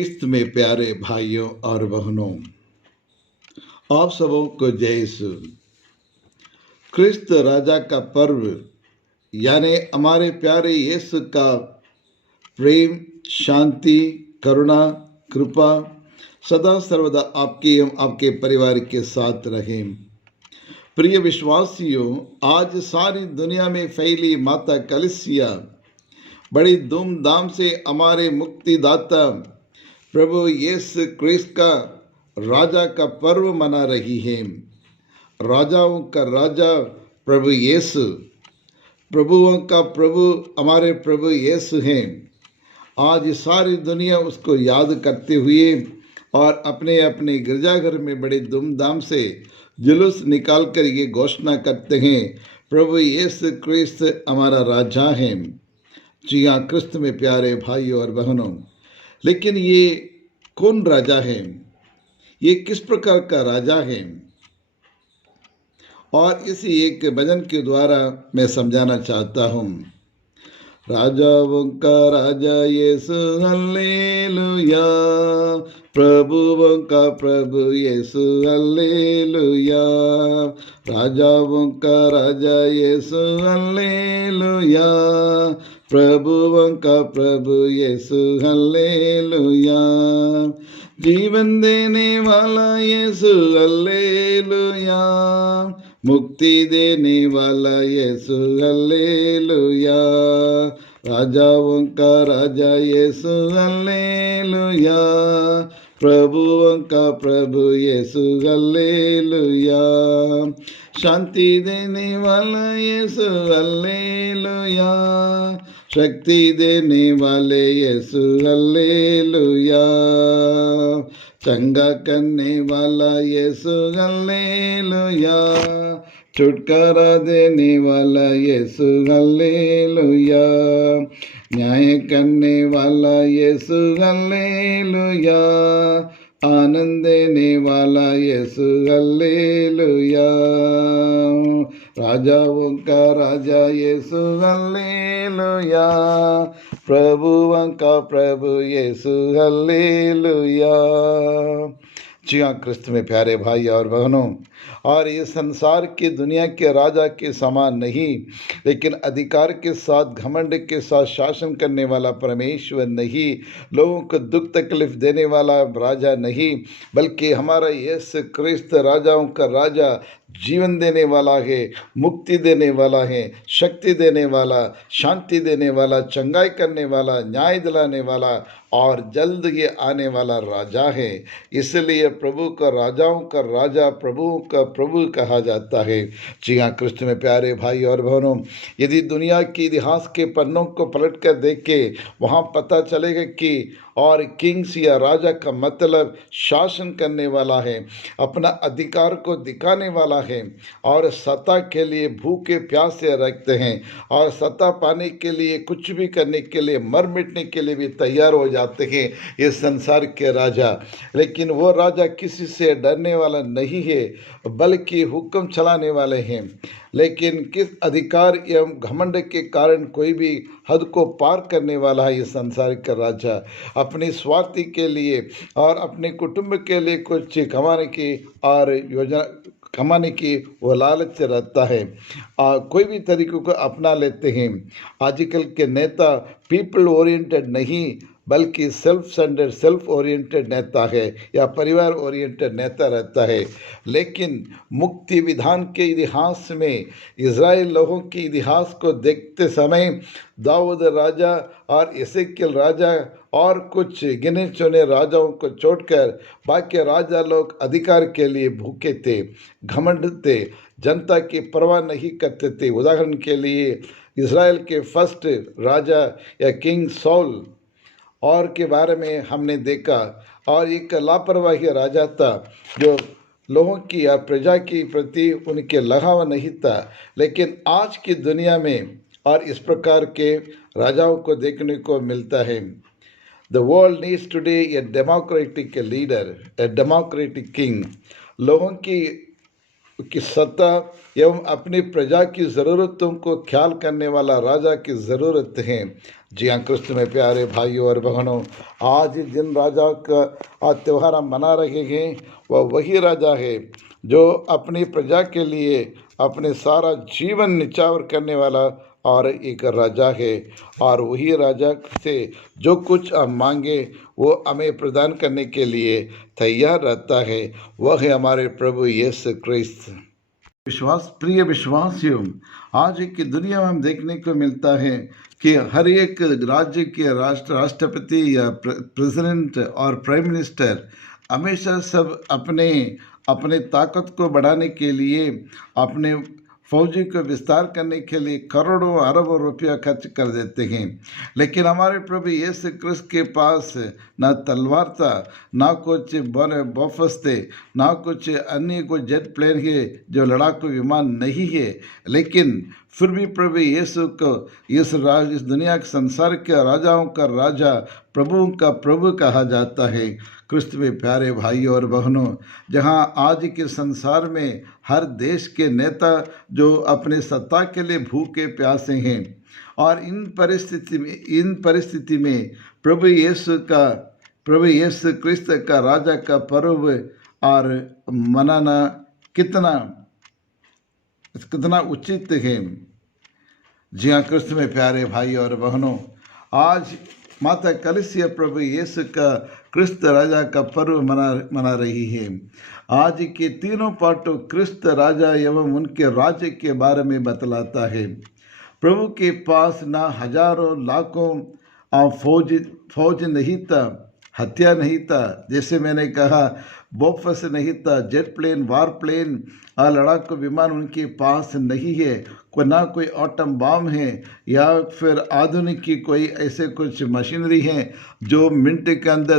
क्रिस्त में प्यारे भाइयों और बहनों, आप सबों को जय यीशु। क्रिस्त राजा का पर्व यानी हमारे प्यारे यीशु का प्रेम, शांति, करुणा, कृपा सदा सर्वदा आपके एवं आपके परिवार के साथ रहे। प्रिय विश्वासियों, आज सारी दुनिया में फैली माता कलीसिया बड़ी धूमधाम से हमारे मुक्तिदाता प्रभु यीशु क्रिस्त का राजा का पर्व मना रही है। राजाओं का राजा प्रभु यीशु, प्रभुओं का प्रभु हमारे प्रभु यीशु हैं। आज सारी दुनिया उसको याद करते हुए और अपने अपने गिरजाघर में बड़े धूमधाम से जुलूस निकाल कर ये घोषणा करते हैं, प्रभु यीशु क्रिस्त हमारा राजा है। जी हाँ, क्रिस्त में प्यारे भाइयों और बहनों, लेकिन ये कौन राजा है? ये किस प्रकार का राजा है? और इसी एक भजन के द्वारा मैं समझाना चाहता हूँ। राजाओं का राजा यीशु हल्लेलुया, प्रभुओं का प्रभु यीशु हल्लेलुया, राजाओं का राजा यीशु हल्लेलुया, प्रभुओं का प्रभु यीशु हल्लेलुया, जीवन देने वाला यीशु हल्लेलुया, मुक्ति देने वाला यीशु हल्लेलुया, राजाओं का राजा यीशु हल्लेलुया, प्रभुओं का प्रभु यीशु हल्लेलुया, शांति देने वाला यीशु हल्लेलुया, शक्ति देने वाले यीशु हल्लेलुया, चंगा करने वाला यीशु हल्लेलुया, छुटकारा देने वाला यीशु हल्लेलुया, न्याय करने वाला यीशु हल्लेलुया, आनंद देने वाला यीशु हल्लेलुया, राजाओं का राजा यीशु हल्लेलुया, प्रभुओं का प्रभु यीशु हल्लेलुया। जी हाँ, क्रिस्त में प्यारे भाई और बहनों, और ये संसार की दुनिया के राजा के समान नहीं, लेकिन अधिकार के साथ, घमंड के साथ शासन करने वाला परमेश्वर नहीं, लोगों को दुख तकलीफ देने वाला राजा नहीं, बल्कि हमारा यीशु क्रिस्त राजाओं का राजा, जीवन देने वाला है, मुक्ति देने वाला है, शक्ति देने वाला, शांति देने वाला, चंगाई करने वाला, न्याय दिलाने वाला और जल्द ये आने वाला राजा है। इसलिए प्रभु का राजाओं का राजा, प्रभुओं का प्रभु कहा जाता है। जी हाँ, कृष्ण में प्यारे भाई और बहनों, यदि दुनिया के इतिहास के पन्नों को पलट कर देखें, वहाँ पता चलेगा कि और किंग्स या राजा का मतलब शासन करने वाला है, अपना अधिकार को दिखाने वाला है और सत्ता के लिए भूखे प्यासे रखते हैं और सत्ता पाने के लिए कुछ भी करने के लिए, मर मिटने के लिए भी तैयार हो जाते हैं ये संसार के राजा। लेकिन वो राजा किसी से डरने वाला नहीं है, बल्कि हुक्म चलाने वाले हैं। लेकिन किस अधिकार एवं घमंड के कारण कोई भी हद को पार करने वाला है ये संसार का राजा, अपनी स्वार्थी के लिए और अपने कुटुंब के लिए कुछ कमाने की और योजना कमाने की वो लालच रहता है, कोई भी तरीकों को अपना लेते हैं। आजकल के नेता पीपल ओरिएंटेड नहीं, बल्कि सेल्फ सेंटर्ड, सेल्फ ओरिएंटेड नेता है या परिवार ओरिएंटेड नेता रहता है। लेकिन मुक्ति विधान के इतिहास में, इज़राइल लोगों के इतिहास को देखते समय, दाऊद राजा और एसेकियल राजा और कुछ गिने चुने राजाओं को छोड़कर बाकी राजा लोग अधिकार के लिए भूखे थे, घमंड थे, जनता की परवाह नहीं करते थे। उदाहरण के लिए इज़राइल के फर्स्ट राजा या किंग सॉल और के बारे में हमने देखा, और एक लापरवाही राजा था जो लोगों की या प्रजा के प्रति उनके लगाव नहीं था। लेकिन आज की दुनिया में और इस प्रकार के राजाओं को देखने को मिलता है। The world needs today a democratic leader, a democratic king. लोगों की सत्ता एवं अपनी प्रजा की ज़रूरतों को ख्याल करने वाला राजा की ज़रूरत है। जी हाँ, क्रिस्त में प्यारे भाइयों और बहनों, आज जिन राजा का आज त्यौहार हम मना रहे हैं वह वही राजा है जो अपनी प्रजा के लिए अपने सारा जीवन निछावर करने वाला और एक राजा है। और वही राजा से जो कुछ हम मांगे वो हमें प्रदान करने के लिए तैयार रहता है। वह है हमारे प्रभु यीशु क्रिस्त। प्रिय विश्वासियों, आज की दुनिया में हम देखने को मिलता है कि हर एक राज्य के राष्ट्रपति या प्रेसिडेंट और प्राइम मिनिस्टर हमेशा सब अपने अपने ताकत को बढ़ाने के लिए, अपने फौजी को विस्तार करने के लिए करोड़ों अरबों रुपया खर्च कर देते हैं। लेकिन हमारे प्रभु यीशु क्रिस्त के पास ना तलवार था, ना कुछ बॉफर्स थे, ना कुछ अन्य कोई जेट प्लेन है जो लड़ाकू विमान नहीं है। लेकिन फिर भी प्रभु यीशु को इस दुनिया के संसार के राजाओं का राजा, प्रभुओं का प्रभु कहा जाता है। क्रिस्त में प्यारे भाइयों और बहनों, जहां आज के संसार में हर देश के नेता जो अपने सत्ता के लिए भूखे प्यासे हैं, और इन परिस्थिति में प्रभु यीशु क्रिस्त का राजा का पर्व और मनाना कितना उचित है। जी हाँ, क्रिस्त में प्यारे भाई और बहनों, आज माता कलीसिया प्रभु यीशु का क्रिस्त राजा का पर्व मना रही है। आज के तीनों पाठों क्रिस्त राजा एवं उनके राज्य के बारे में बतलाता है। प्रभु के पास ना हजारों लाखों फौज नहीं था, हथियार नहीं था, जैसे मैंने कहा बॉफर्स नहीं था, जेट प्लेन, वार प्लेन और लड़ाकू विमान उनके पास नहीं है। ना कोई एटम बम है या फिर आधुनिक की कोई ऐसे कुछ मशीनरी है जो मिनट के अंदर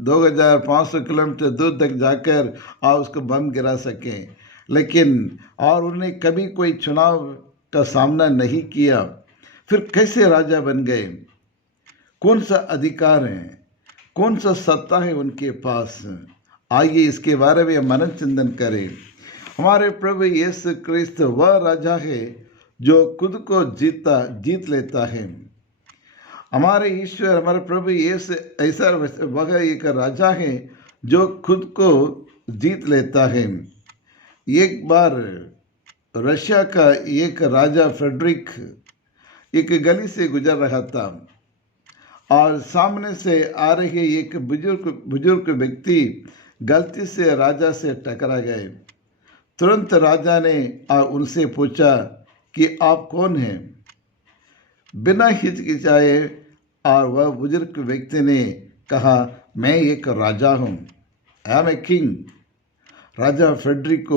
2500 किलोमीटर दूर तक जाकर आप उसको बम गिरा सकें। लेकिन और उन्हें कभी कोई चुनाव का सामना नहीं किया। फिर कैसे राजा बन गए? कौन सा अधिकार है, कौन सा सत्ता है उनके पास? आइए इसके बारे में मनन चिंतन करें। हमारे प्रभु यीशु क्रिस्त वह राजा है जो खुद को जीत लेता है। हमारे ईश्वर, हमारे प्रभु यीशु ऐसा वह एक राजा है जो खुद को जीत लेता है। एक बार रशिया का एक राजा फ्रेडरिक एक गली से गुजर रहा था और सामने से आ रहे एक बुजुर्ग व्यक्ति गलती से राजा से टकरा गए। तुरंत राजा ने उनसे पूछा कि आप कौन हैं? बिना हिचकिचाए और वह बुजुर्ग व्यक्ति ने कहा, मैं एक राजा हूँ, आई एम ए किंग। राजा फ्रेडरिक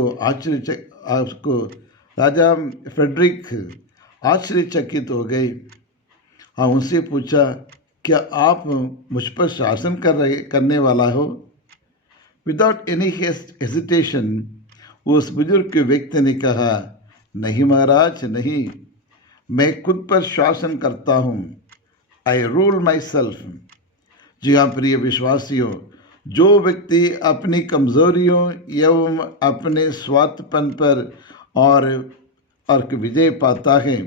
आश्चर्यचकित हो गए। उनसे पूछा, क्या आप मुझ पर शासन करने वाला हो? विदाउट एनी हेजिटेशन उस बुजुर्ग व्यक्ति ने कहा, नहीं महाराज, नहीं, मैं खुद पर शासन करता हूँ, आई रूल माई सेल्फ। जी हाँ प्रिय विश्वासियों, जो व्यक्ति अपनी कमजोरियों एवं अपने स्वार्थपन पर और विजय पाता है,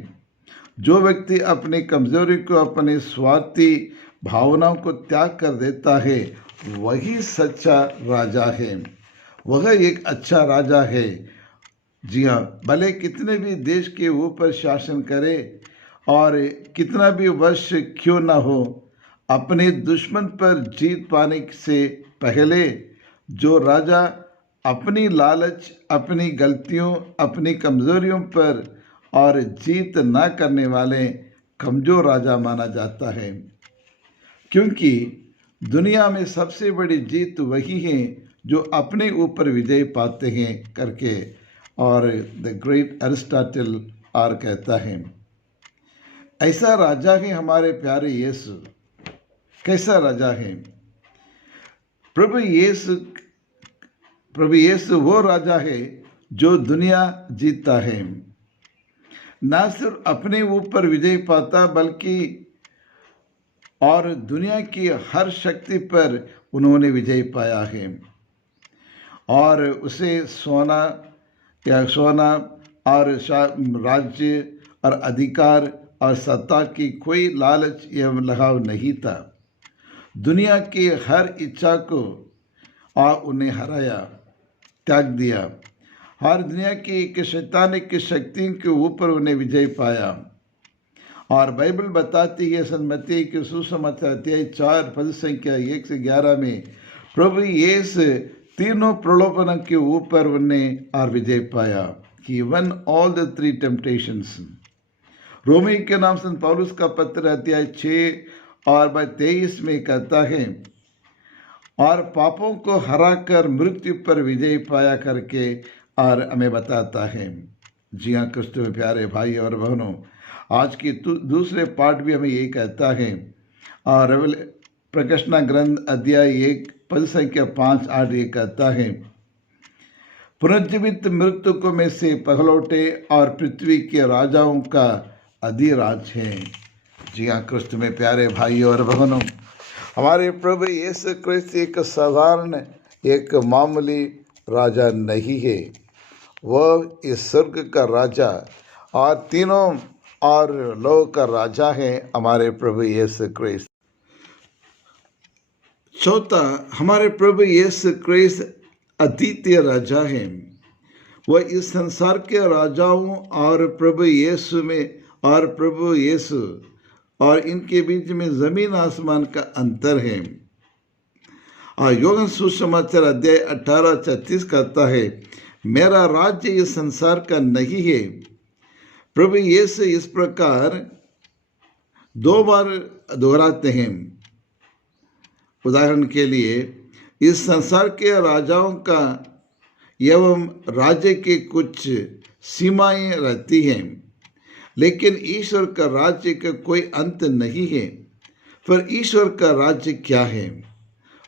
जो व्यक्ति अपनी कमजोरी को, अपने स्वार्थी भावनाओं को त्याग कर देता है, वही सच्चा राजा है, वह एक अच्छा राजा है। जी हाँ, भले कितने भी देश के ऊपर शासन करे और कितना भी वश क्यों ना हो, अपने दुश्मन पर जीत पाने से पहले जो राजा अपनी लालच, अपनी गलतियों, अपनी कमजोरियों पर और जीत ना करने वाले कमजोर राजा माना जाता है। क्योंकि दुनिया में सबसे बड़ी जीत वही है जो अपने ऊपर विजय पाते हैं करके, और द ग्रेट एरिस्टोटल कहता है। ऐसा राजा है हमारे प्यारे यीशु। कैसा राजा है प्रभु यीशु? वो राजा है जो दुनिया जीतता है, ना सिर्फ अपने ऊपर विजय पाता बल्कि और दुनिया की हर शक्ति पर उन्होंने विजय पाया है। और उसे सोना और राज्य और अधिकार और सत्ता की कोई लालच एवं लगाव नहीं था। दुनिया की हर इच्छा को और उन्हें हराया, त्याग दिया। हर दुनिया की एक शैतानिक शक्ति के ऊपर उन्हें विजय पाया। और बाइबल बताती है मत्ती के सुसमाचार अध्याय 4 पद संख्या 1 से 11 में प्रभु यीशु तीनों प्रलोभनों के ऊपर उन्हें और विजय पाया। He won all the 3 temptations। रोमी के नाम संत पौलुस का पत्र अध्याय 6 और 23 में कहता है, और पापों को हराकर मृत्यु पर विजय पाया करके और हमें बताता है। जी हाँ क्रिस्तु में प्यारे भाई और बहनों, आज की दूसरे पाठ भी हमें यही कहता है। और प्रकाशना ग्रंथ अध्याय 1 पद संख्या 5-8 ये कहता है, पुनर्जीवित मृतकों में से पहलौटे और पृथ्वी के राजाओं का अधिराज है। जी हाँ क्रिस्तु में प्यारे भाई और बहनों, हमारे प्रभु यीशु क्रिस्त एक साधारण एक मामूली राजा नहीं है। वह इस स्वर्ग का राजा और तीनों और लोक का राजा है, हमारे प्रभु यीशु क्रिस्त। चौथा, हमारे प्रभु यीशु क्रिस्त अद्वितीय राजा है। वह इस संसार के राजाओं और प्रभु यीशु और इनके बीच में जमीन आसमान का अंतर है। और योहन सुसमाचार अध्याय 18:36 कहता है, मेरा राज्य इस संसार का नहीं है। प्रभु यीशु इस प्रकार 2 बार दोहराते हैं। उदाहरण के लिए, इस संसार के राजाओं का एवं राज्य के कुछ सीमाएं रहती हैं, लेकिन ईश्वर का राज्य का कोई अंत नहीं है। फिर ईश्वर का राज्य क्या है?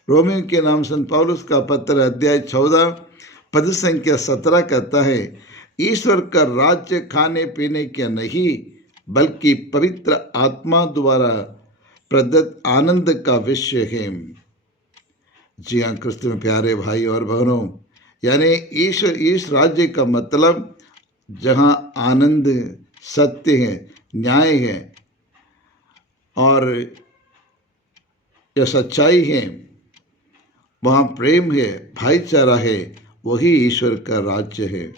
रोमियो के नाम संत पौलुस का पत्र अध्याय 14 पद संख्या 17 कहता है, ईश्वर का राज्य खाने पीने का नहीं, बल्कि पवित्र आत्मा द्वारा प्रदत्त आनंद का विषय है। जी हाँ क्रिस्त में प्यारे भाई और बहनों, यानी इस राज्य का मतलब जहाँ आनंद, सत्य है, न्याय है और यह सच्चाई है, वहाँ प्रेम है, भाईचारा है, वही ईश्वर का राज्य है।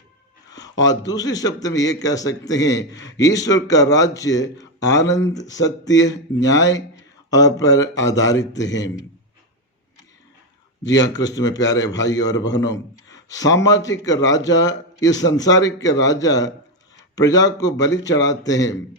और दूसरे शब्द में ये कह सकते हैं, ईश्वर का राज्य आनंद, सत्य, न्याय पर आधारित है। जी हाँ क्रिस्त में प्यारे भाई और बहनों, सामाजिक राजा, इस संसारिक राजा प्रजा को बलि चढ़ाते हैं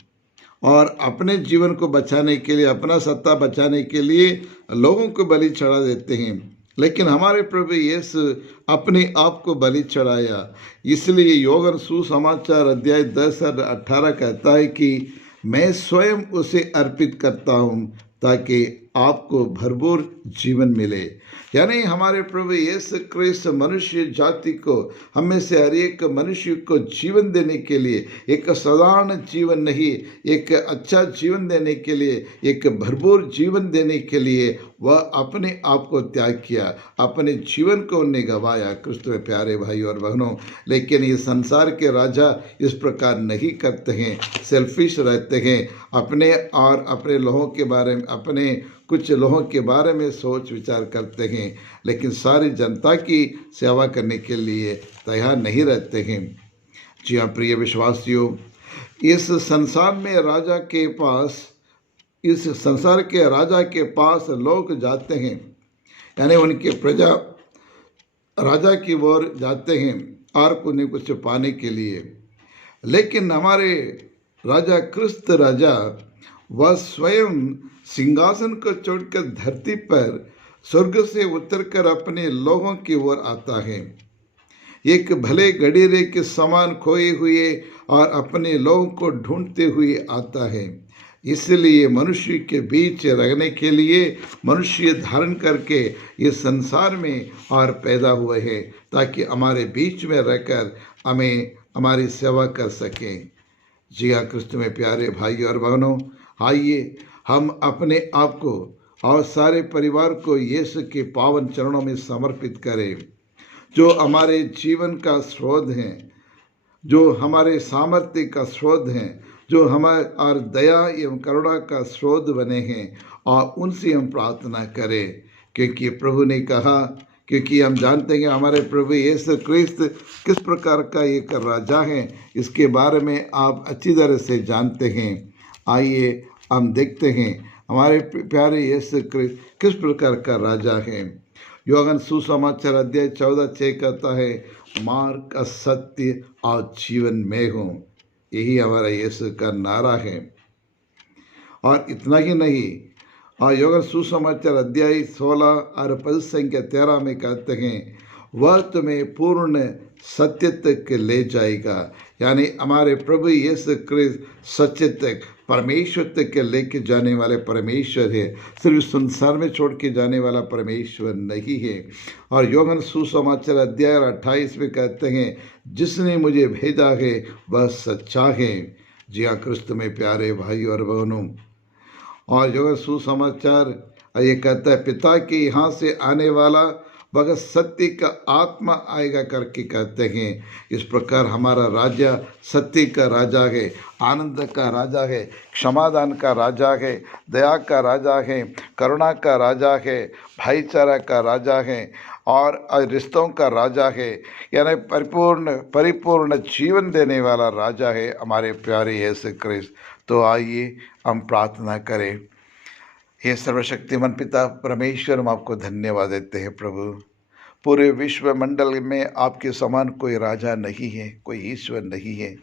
और अपने जीवन को बचाने के लिए, अपना सत्ता बचाने के लिए लोगों को बलि चढ़ा देते हैं। लेकिन हमारे प्रभु यीशु अपने आप को बलि चढ़ाया। इसलिए योहन सुसमाचार अध्याय 10 और 18 कहता है कि मैं स्वयं उसे अर्पित करता हूँ ताकि आपको भरपूर जीवन मिले। यानी हमारे प्रभु यीशु क्रिस्त मनुष्य जाति को, हमें से हर एक मनुष्य को जीवन देने के लिए, एक साधारण जीवन नहीं, एक अच्छा जीवन देने के लिए, एक भरपूर जीवन देने के लिए वह अपने आप को त्याग किया, अपने जीवन को उन्हें गंवाया। क्रिस्त में प्यारे भाई और बहनों, लेकिन ये संसार के राजा इस प्रकार नहीं करते हैं, सेल्फिश रहते हैं, अपने और अपने लोगों के बारे में, अपने कुछ लोगों के बारे में सोच विचार करते हैं, लेकिन सारी जनता की सेवा करने के लिए तैयार नहीं रहते हैं। जी हाँ प्रिय विश्वासियों, इस संसार में राजा के पास, इस संसार के राजा के पास लोग जाते हैं, यानी उनके प्रजा राजा की ओर जाते हैं और कुछ पाने के लिए। लेकिन हमारे राजा क्रिस्त राजा, वह स्वयं सिंहासन को छोड़कर धरती पर स्वर्ग से उतरकर अपने लोगों की ओर आता है। एक भले गडीरे के समान खोए हुए और अपने लोगों को ढूंढते हुए आता है। इसलिए मनुष्य के बीच रहने के लिए मनुष्य धारण करके इस संसार में और पैदा हुए हैं, ताकि हमारे बीच में रहकर हमें हमारी सेवा कर सकें। जी हाँ क्रिस्त में प्यारे भाई और बहनों, आइए हम अपने आप को और सारे परिवार को यीशु के पावन चरणों में समर्पित करें, जो हमारे जीवन का स्रोत हैं, जो हमारे सामर्थ्य का स्रोत हैं, जो हमारे और दया एवं करुणा का स्रोत बने हैं, और उनसे हम प्रार्थना करें। क्योंकि प्रभु ने कहा, क्योंकि हम जानते हैं कि हमारे प्रभु यीशु ख्रिस्त किस प्रकार का एक राजा है, इसके बारे में आप अच्छी तरह से जानते हैं। आइए हम देखते हैं हमारे प्यारे यीशु ख्रिस्त किस प्रकार का राजा है। योहन सुसमाचार अध्याय 14:6 कहता है, मार्ग का सत्य और जीवन में हूँ। यही हमारा यीशु का नारा है। और इतना ही नहीं, और योगन सुसमाचार अध्याय 16 और पद संख्या 13 में कहते हैं, वह तुम्हें पूर्ण सत्य तक ले जाएगा। यानी हमारे प्रभु यीशु ख्रिस्त सत्य तक, परमेश्वर तक के लेके जाने वाले परमेश्वर है, सिर्फ संसार में छोड़ के जाने वाला परमेश्वर नहीं है। और योगन सुसमाचार अध्याय 28 में कहते हैं, जिसने मुझे भेजा है वह सच्चा है। जी हाँ क्रिस्त में प्यारे भाई और बहनों, और जो सुसमाचार ये कहता है, पिता के यहाँ से आने वाला वह सत्य का आत्मा आएगा करके कहते हैं। इस प्रकार हमारा राजा सत्य का राजा है, आनंद का राजा है, क्षमादान का राजा है, दया का राजा है, करुणा का राजा है, भाईचारा का राजा है, और रिश्तों का राजा है। यानी परिपूर्ण जीवन देने वाला राजा है हमारे प्यारे यीशु ख्रिस्त। तो आइए हम प्रार्थना करें। हे सर्वशक्तिमान पिता परमेश्वर, हम आपको धन्यवाद देते हैं प्रभु। पूरे विश्व मंडल में आपके समान कोई राजा नहीं है, कोई ईश्वर नहीं है,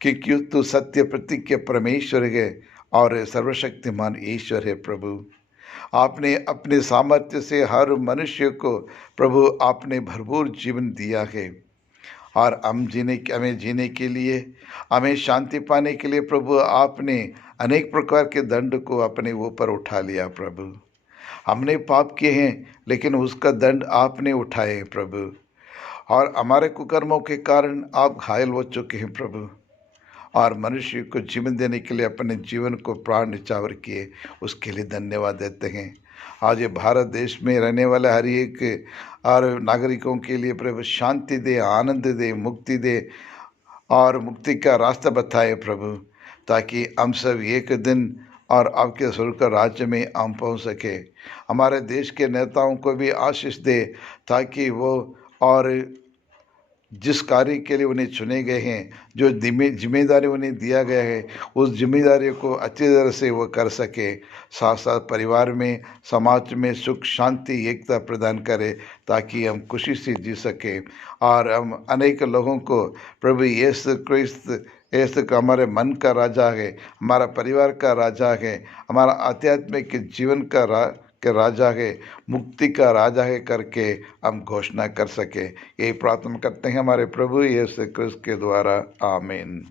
क्योंकि तू सत्य प्रतीक के परमेश्वर है और सर्वशक्तिमान ईश्वर है प्रभु। आपने अपने सामर्थ्य से हर मनुष्य को प्रभु आपने भरपूर जीवन दिया है, और हमें जीने के लिए, हमें शांति पाने के लिए प्रभु आपने अनेक प्रकार के दंड को अपने ऊपर उठा लिया प्रभु। हमने पाप किए हैं, लेकिन उसका दंड आपने उठाए प्रभु, और हमारे कुकर्मों के कारण आप घायल हो चुके हैं प्रभु, और मनुष्य को जीवन देने के लिए अपने जीवन को प्राण न्यौछावर किए, उसके लिए धन्यवाद देते हैं। आज ये भारत देश में रहने वाले हर एक और नागरिकों के लिए प्रभु शांति दे, आनंद दे, मुक्ति दे, और मुक्ति का रास्ता बताए प्रभु, ताकि हम सब एक दिन और आपके स्वर्ग का राज्य में हम पहुँच सके। हमारे देश के नेताओं को भी आशीष दे, ताकि वो और जिस कार्य के लिए उन्हें चुने गए हैं, जो जिम्मेदारी उन्हें दिया गया है, उस जिम्मेदारी को अच्छी तरह से वो कर सके। साथ साथ परिवार में, समाज में सुख शांति एकता प्रदान करे, ताकि हम खुशी से जी सके, और हम अनेक लोगों को प्रभु यीशु ख्रिस्त ऐसे का हमारे मन का राजा है, हमारा परिवार का राजा है, हमारा आध्यात्मिक जीवन का राजा है, मुक्ति का राजा है करके हम घोषणा कर सके। यही प्रार्थना करते हैं हमारे प्रभु यीशु ख्रिस्त के द्वारा, आमीन।